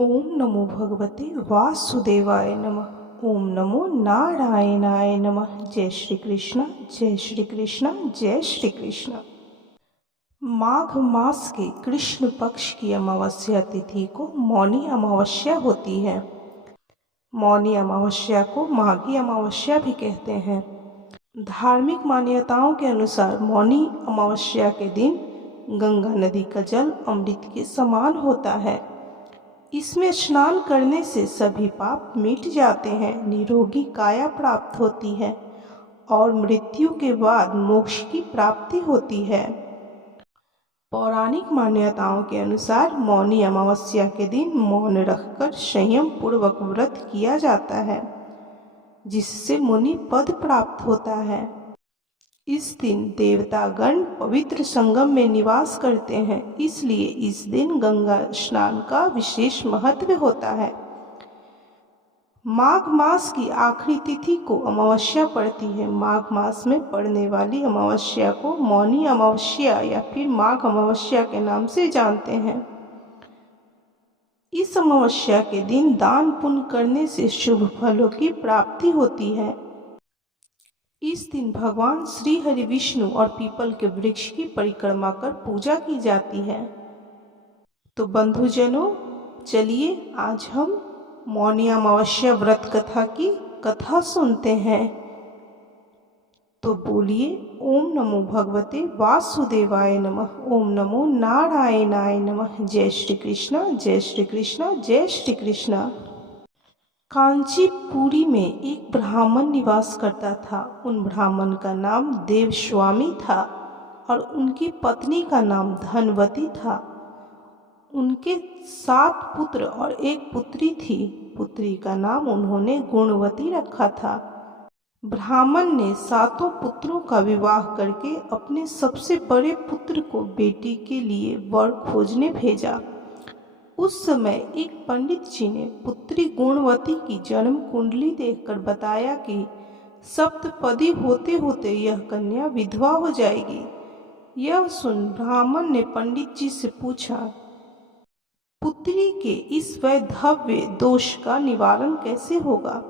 ओम नमो भगवते वासुदेवाय नमः। ओम नमो नारायणाय नमः। जय श्री कृष्ण, जय श्री कृष्ण, जय श्री कृष्ण। माघ मास के कृष्ण पक्ष की अमावस्या तिथि को मौनी अमावस्या होती है। मौनी अमावस्या को माघी अमावस्या भी कहते हैं। धार्मिक मान्यताओं के अनुसार मौनी अमावस्या के दिन गंगा नदी का जल अमृत के समान होता है। इसमें स्नान करने से सभी पाप मिट जाते हैं, निरोगी काया प्राप्त होती है और मृत्यु के बाद मोक्ष की प्राप्ति होती है। पौराणिक मान्यताओं के अनुसार मौनी अमावस्या के दिन मौन रखकर संयम पूर्वक व्रत किया जाता है, जिससे मुनि पद प्राप्त होता है। इस दिन देवतागण पवित्र संगम में निवास करते हैं, इसलिए इस दिन गंगा स्नान का विशेष महत्व होता है। माघ मास की आखिरी तिथि को अमावस्या पड़ती है। माघ मास में पड़ने वाली अमावस्या को मौनी अमावस्या या फिर माघ अमावस्या के नाम से जानते हैं। इस अमावस्या के दिन दान पुण्य करने से शुभ फलों की प्राप्ति होती है। इस दिन भगवान श्री हरि विष्णु और पीपल के वृक्ष की परिक्रमा कर पूजा की जाती है। तो बंधुजनों, चलिए आज हम मौनी अमावस्या व्रत कथा की कथा सुनते हैं। तो बोलिए ओम नमो भगवते वासुदेवाय नमः। ओम नमो नारायणाय नमः। जय श्री कृष्ण, जय श्री कृष्ण, जय श्री कृष्ण। कांचीपुरी में एक ब्राह्मण निवास करता था। उन ब्राह्मण का नाम देवस्वामी था और उनकी पत्नी का नाम धनवती था। उनके 7 पुत्र और एक पुत्री थी। पुत्री का नाम उन्होंने गुणवती रखा था। ब्राह्मण ने 7 पुत्रों का विवाह करके अपने सबसे बड़े पुत्र को बेटी के लिए वर खोजने भेजा। उस समय एक पंडित जी ने पुत्री गुणवती की जन्म कुंडली देखकर बताया कि सप्तपदी होते होते यह कन्या विधवा हो जाएगी। यह सुन ब्राह्मण ने पंडित जी से पूछा, पुत्री के इस वैधव्य दोष का निवारण कैसे होगा?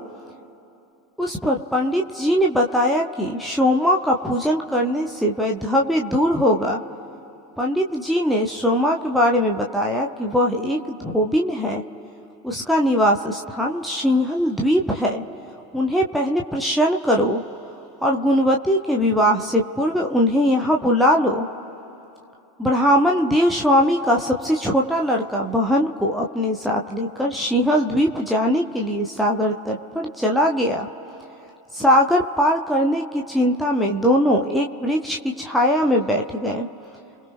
उस पर पंडित जी ने बताया कि सोमा का पूजन करने से वैधव्य दूर होगा। पंडित जी ने सोमा के बारे में बताया कि वह एक धोबिन है। उसका निवास स्थान सिंहल द्वीप है। उन्हें पहले प्रसन्न करो और गुणवती के विवाह से पूर्व उन्हें यहाँ बुला लो। ब्राह्मण देवस्वामी का सबसे छोटा लड़का बहन को अपने साथ लेकर सिंहल द्वीप जाने के लिए सागर तट पर चला गया। सागर पार करने की चिंता में दोनों एक वृक्ष की छाया में बैठ गए।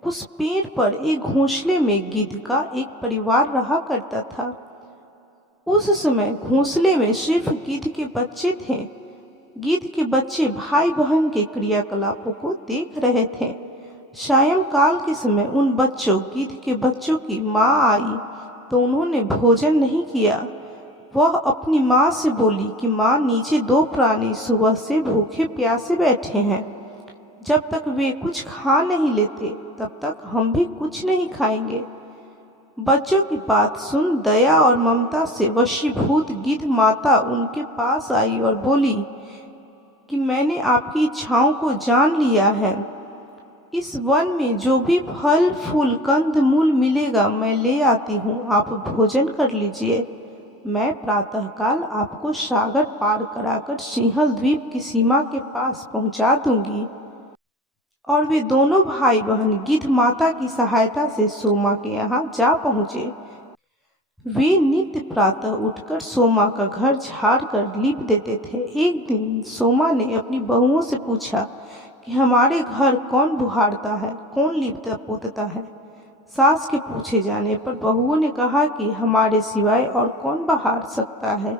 उस पेड़ पर एक घोंसले में गिद्ध का एक परिवार रहा करता था। उस समय घोंसले में सिर्फ गिद्ध के बच्चे थे। गिद्ध के बच्चे भाई बहन के क्रियाकलापों को देख रहे थे। सायंकाल के समय उन बच्चों गिद्ध के बच्चों की माँ आई तो उन्होंने भोजन नहीं किया। वह अपनी माँ से बोली कि माँ, नीचे 2 प्राणी सुबह से भूखे प्यासे बैठे हैं। जब तक वे कुछ खा नहीं लेते तब तक हम भी कुछ नहीं खाएंगे। बच्चों की बात सुन दया और ममता से वशीभूत गिद्ध माता उनके पास आई और बोली कि मैंने आपकी इच्छाओं को जान लिया है। इस वन में जो भी फल फूल कंद मूल मिलेगा मैं ले आती हूँ, आप भोजन कर लीजिए। मैं प्रातःकाल आपको सागर पार कराकर सिंहल द्वीप की सीमा के पास पहुँचा दूंगी। और वे दोनों भाई बहन गिद्ध माता की सहायता से सोमा के यहाँ जा पहुँचे। वे नित्य प्रातः उठकर सोमा का घर झाड़ कर लीप देते थे। एक दिन सोमा ने अपनी बहुओं से पूछा कि हमारे घर कौन बुहारता है, कौन लीपता पोतता है? सास के पूछे जाने पर बहुओं ने कहा कि हमारे सिवाय और कौन बहार सकता है,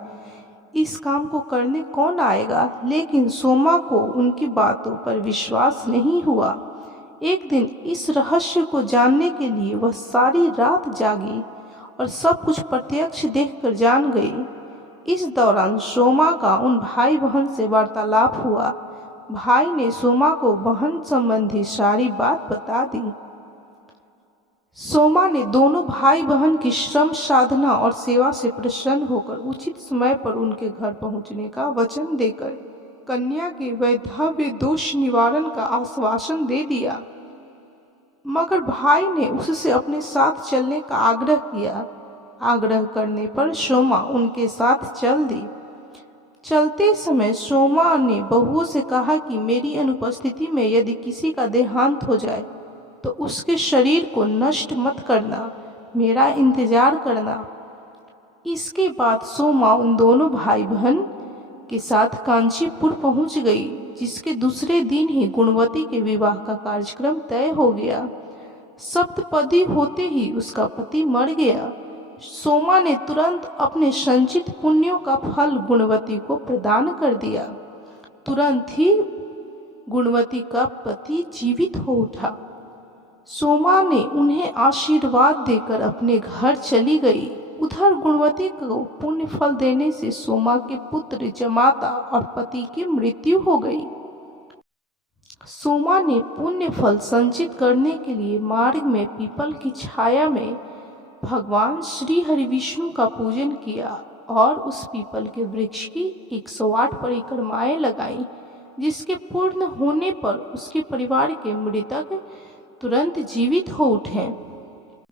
इस काम को करने कौन आएगा? लेकिन सोमा को उनकी बातों पर विश्वास नहीं हुआ। एक दिन इस रहस्य को जानने के लिए वह सारी रात जागी और सब कुछ प्रत्यक्ष देखकर जान गई। इस दौरान सोमा का उन भाई बहन से वार्तालाप हुआ। भाई ने सोमा को बहन संबंधी सारी बात बता दी। सोमा ने दोनों भाई बहन की श्रम साधना और सेवा से प्रसन्न होकर उचित समय पर उनके घर पहुंचने का वचन देकर कन्या के वैधव्य दोष निवारण का आश्वासन दे दिया। मगर भाई ने उससे अपने साथ चलने का आग्रह किया। आग्रह करने पर सोमा उनके साथ चल दी। चलते समय सोमा ने बहुओं से कहा कि मेरी अनुपस्थिति में यदि किसी का देहांत हो जाए तो उसके शरीर को नष्ट मत करना, मेरा इंतजार करना। इसके बाद सोमा उन दोनों भाई बहन के साथ कांचीपुर पहुंच गई, जिसके दूसरे दिन ही गुणवती के विवाह का कार्यक्रम तय हो गया। सप्तपदी होते ही उसका पति मर गया। सोमा ने तुरंत अपने संचित पुण्यों का फल गुणवती को प्रदान कर दिया। तुरंत ही गुणवती का पति जीवित हो उठा। सोमा ने उन्हें आशीर्वाद देकर अपने घर चली गई। उधर गुणवती को पुण्य फल देने से सोमा के पुत्र जमाता और पति की मृत्यु हो गई। सोमा ने पुण्य फल संचित करने के लिए मार्ग में पीपल की छाया में भगवान श्री हरि विष्णु का पूजन किया और उस पीपल के वृक्ष की 108 परिक्रमाएं लगाई, जिसके पूर्ण होने पर उसके परिवार के मृतक तुरंत जीवित हो उठे।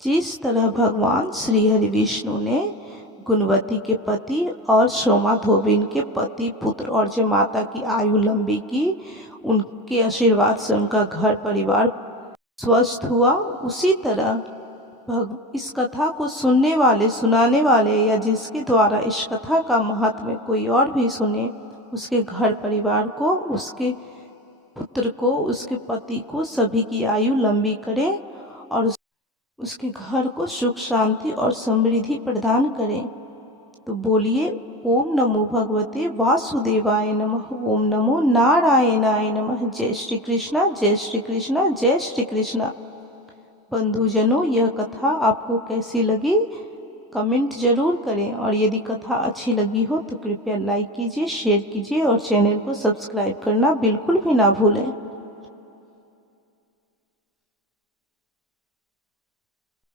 जिस तरह भगवान श्री हरि विष्णु ने गुणवती के पति और सोमा धोबिन के पति पुत्र और जमाता की आयु लंबी की, उनके आशीर्वाद से उनका घर परिवार स्वस्थ हुआ, उसी तरह इस कथा को सुनने वाले, सुनाने वाले या जिसके द्वारा इस कथा का महत्व कोई और भी सुने, उसके घर परिवार को, उसके पुत्र को, उसके पति को, सभी की आयु लंबी करें और उसके घर को सुख शांति और समृद्धि प्रदान करें। तो बोलिए ओम नमो भगवते वासुदेवाय नमः। ओम नमो नारायणाय नमः। जय श्री कृष्णा, जय श्री कृष्णा, जय श्री कृष्णा। बंधुजनों, यह कथा आपको कैसी लगी कमेंट जरूर करें, और यदि कथा अच्छी लगी हो तो कृपया लाइक कीजिए, शेयर कीजिए और चैनल को सब्सक्राइब करना बिल्कुल भी ना भूलें।